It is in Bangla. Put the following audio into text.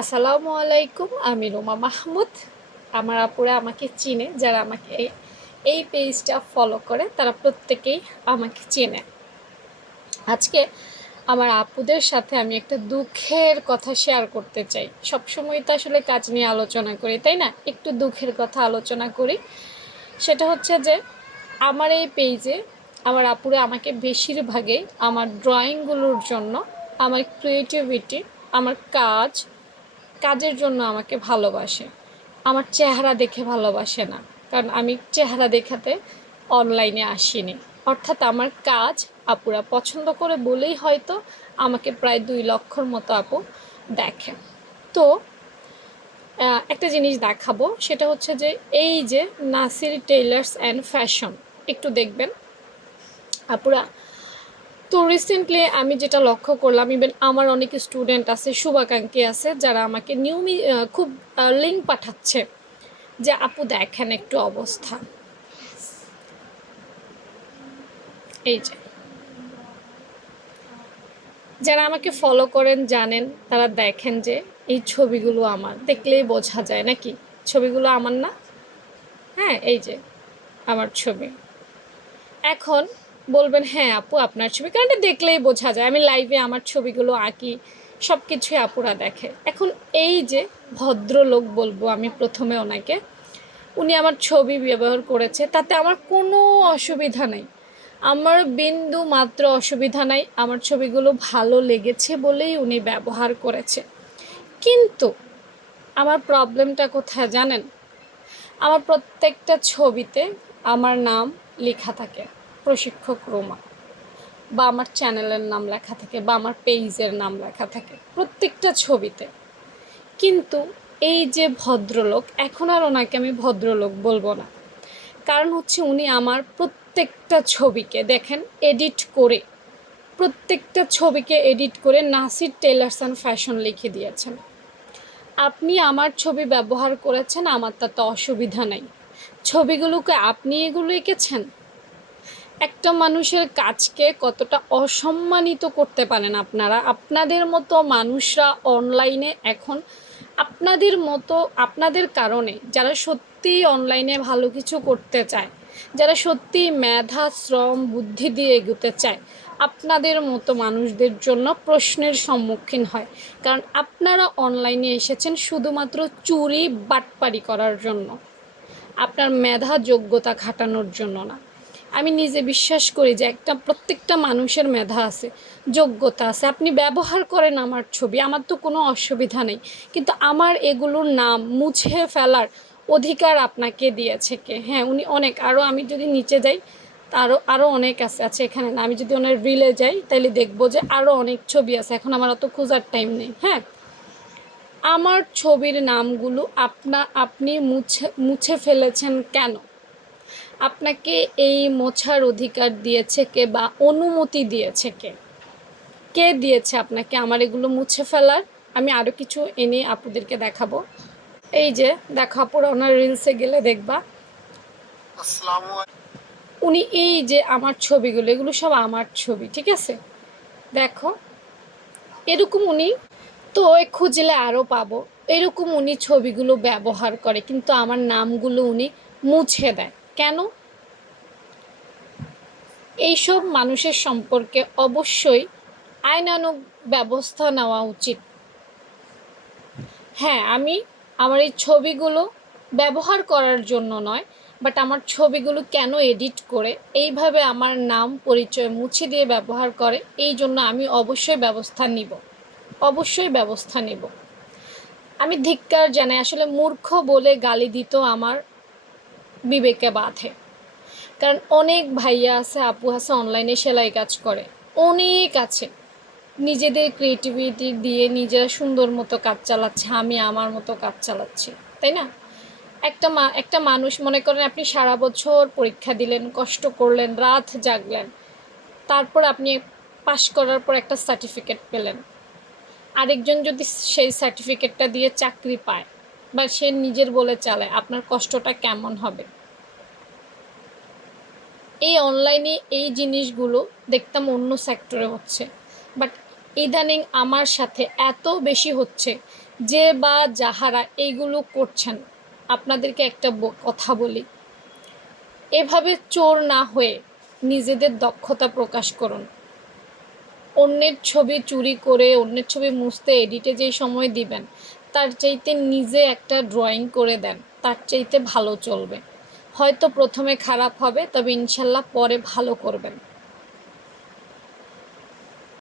আসসালামু আলাইকুম, আমি রোমা মাহমুদ। আমার আপুরা আমাকে চিনে, যারা আমাকে এই পেজটা ফলো করে তারা প্রত্যেকেই আমাকে চেনে। আজকে আমার আপুদের সাথে আমি একটা দুঃখের কথা শেয়ার করতে চাই। সবসময় তো আসলে কাজ নিয়ে আলোচনা করি, তাই না? একটু দুঃখের কথা আলোচনা করি। সেটা হচ্ছে যে আমার এই পেজে আমার আপুরা আমাকে বেশিরভাগই আমার ড্রয়িংগুলোর জন্য, আমার ক্রিয়েটিভিটি, আমার কাজের জন্য আমাকে ভালোবাসে। আমার চেহারা দেখে ভালোবাসে না, কারণ আমি চেহারা দেখাতে অনলাইনে আসিনি। অর্থাৎ আমার কাজ আপুরা পছন্দ করে বলেই হয়তো আমাকে প্রায় 2 লক্ষর মতো আপু দেখে। তো একটা জিনিস দেখাবো, সেটা হচ্ছে যে এই যে নাসির টেইলার্স অ্যান্ড ফ্যাশন, একটু দেখবেন আপুরা। তো রিসেন্টলি আমি যেটা লক্ষ্য করলাম, ইভেন আমার অনেক স্টুডেন্ট আছে, শুভাকাঙ্ক্ষী আছে, যারা আমাকে খুব লিঙ্ক পাঠাচ্ছে যে আপু দেখেন একটু অবস্থা। এই যে যারা আমাকে ফলো করেন জানেন, তারা দেখেন যে এই ছবিগুলো আমার দেখলেই বোঝা যায় নাকি ছবিগুলো আমার না। হ্যাঁ, এই যে আমার ছবি। এখন বলবেন হ্যাঁ আপু আপনার ছবি, কারণ এটা দেখলেই বোঝা যায়। আমি লাইভে আমার ছবিগুলো আঁকি, সব কিছুই আপুরা দেখে। এখন এই যে ভদ্রলোক বলবো আমি প্রথমে ওনাকে, উনি আমার ছবি ব্যবহার করেছে, তাতে আমার কোনো অসুবিধা নেই। আমার বিন্দু মাত্র অসুবিধা নাই। আমার ছবিগুলো ভালো লেগেছে বলেই উনি ব্যবহার করেছে। কিন্তু আমার প্রবলেমটা কোথায় জানেন? আমার প্রত্যেকটা ছবিতে আমার নাম লেখা থাকে প্রশিক্ষক রোমা, বা আমার চ্যানেলের নাম লেখা থাকে, বা আমার পেজের নাম লেখা থাকে প্রত্যেকটা ছবিতে। কিন্তু এই যে ভদ্রলোক, এখন আর ওনাকে আমি ভদ্রলোক বলবো না। কারণ হচ্ছে উনি আমার প্রত্যেকটা ছবিকে দেখেন এডিট করে নাসির টেইলার্স অ্যান্ড ফ্যাশন লিখে দিয়েছেন। আপনি আমার ছবি ব্যবহার করেছেন, আমার তাতে অসুবিধা নেই। ছবিগুলোকে আপনি এগুলো এঁকেছেন। একটা মানুষের কাজকে কতটা অসম্মানিত করতে পারেন আপনারা। আপনাদের মতো মানুষরা অনলাইনে এখন, আপনাদের কারণে যারা সত্যিই অনলাইনে ভালো কিছু করতে চায়, যারা সত্যিই মেধা শ্রম বুদ্ধি দিয়ে এগোতে চায়, আপনাদের মতো মানুষদের জন্য প্রশ্নের সম্মুখীন হয়। কারণ আপনারা অনলাইনে এসেছেন শুধুমাত্র চুরি বাটপারি করার জন্য, আপনার মেধা যোগ্যতা খাটানোর জন্য না। আমি নিজে বিশ্বাস করি যে প্রত্যেকটা মানুষের মেধা আছে, যোগ্যতা আছে। আপনি ব্যবহার করেন আমার ছবি, আমার তো কোনো অসুবিধা নেই। কিন্তু আমার এগুলোর নাম মুছে ফেলার অধিকার আপনাকে দিয়েছে কে? হ্যাঁ, উনি অনেক, আরও আমি যদি নিচে যাই আরও অনেক আছে এখানে না। আমি যদি ওনার রিলে যাই তাহলে দেখবো যে আরও অনেক ছবি আছে। এখন আমার অত খোঁজার টাইম নেই। হ্যাঁ, আমার ছবির নামগুলো আপনি মুছে ফেলেছেন কেন? আপনাকে এই মোছার অধিকার দিয়েছে কে, বা অনুমতি দিয়েছে কে? কে দিয়েছে আপনাকে আমার এগুলো মুছে ফেলার? আমি আরও কিছু এনে আপনাদেরকে দেখাবো। এই যে দেখো আপুরা, ওনার রিলসে গেলে দেখবা উনি এই যে আমার ছবিগুলো, এগুলো সব আমার ছবি, ঠিক আছে? দেখো এরকম উনি, তো খুঁজলে আরও পাবো। এরকম উনি ছবিগুলো ব্যবহার করে, কিন্তু আমার নামগুলো উনি মুছে দেয় কেন? এইসব মানুষের সম্পর্কে অবশ্যই আইনানুগ ব্যবস্থা নেওয়া উচিত। হ্যাঁ, আমি আমার এই ছবিগুলো ব্যবহার করার জন্য নয়, বাট আমার ছবিগুলো কেন এডিট করে এইভাবে আমার নাম পরিচয় মুছে দিয়ে ব্যবহার করে, এই জন্য আমি অবশ্যই ব্যবস্থা নিব। আমি ধিক্কার জানাই। আসলে মূর্খ বলে গালি দিত আমার বিবেকে বাধে। কারণ অনেক ভাইয়া আছে, আপু আছে, অনলাইনে সেলাই কাজ করে, অনেক আছে, নিজেদের ক্রিয়েটিভিটি দিয়ে নিজেরা সুন্দর মতো কাজ চালাচ্ছে। আমি আমার মতো কাজ চালাচ্ছি, তাই না? একটা মানুষ, মনে করেন আপনি সারা বছর পরীক্ষা দিলেন, কষ্ট করলেন, রাত জাগলেন, তারপর আপনি পাশ করার পর একটা সার্টিফিকেট পেলেন। আরেকজন যদি সেই সার্টিফিকেটটা দিয়ে চাকরি পায়, বা সে নিজের বলে চালায়, আপনার কষ্টটা কেমন হবে? এই অনলাইনে এই জিনিসগুলো দেখতাম অন্য সেক্টরে হচ্ছে, বাট ইদানিং আমার সাথে এত বেশি হচ্ছে, যে বা যাহারা এইগুলো করছেন, আপনাদেরকে একটা কথা বলি, এভাবে চোর না হয়ে নিজেদের দক্ষতা প্রকাশ করুন। অন্যের ছবি চুরি করে অন্যের ছবি মুছতে এডিটে যেই সময় দিবেন, তার চাইতে নিজে একটা ড্রয়িং করে দেন, তার চাইতে ভালো চলবে। হয়তো প্রথমে খারাপ হবে, তবে ইনশাল্লাহ পরে ভালো করবেন।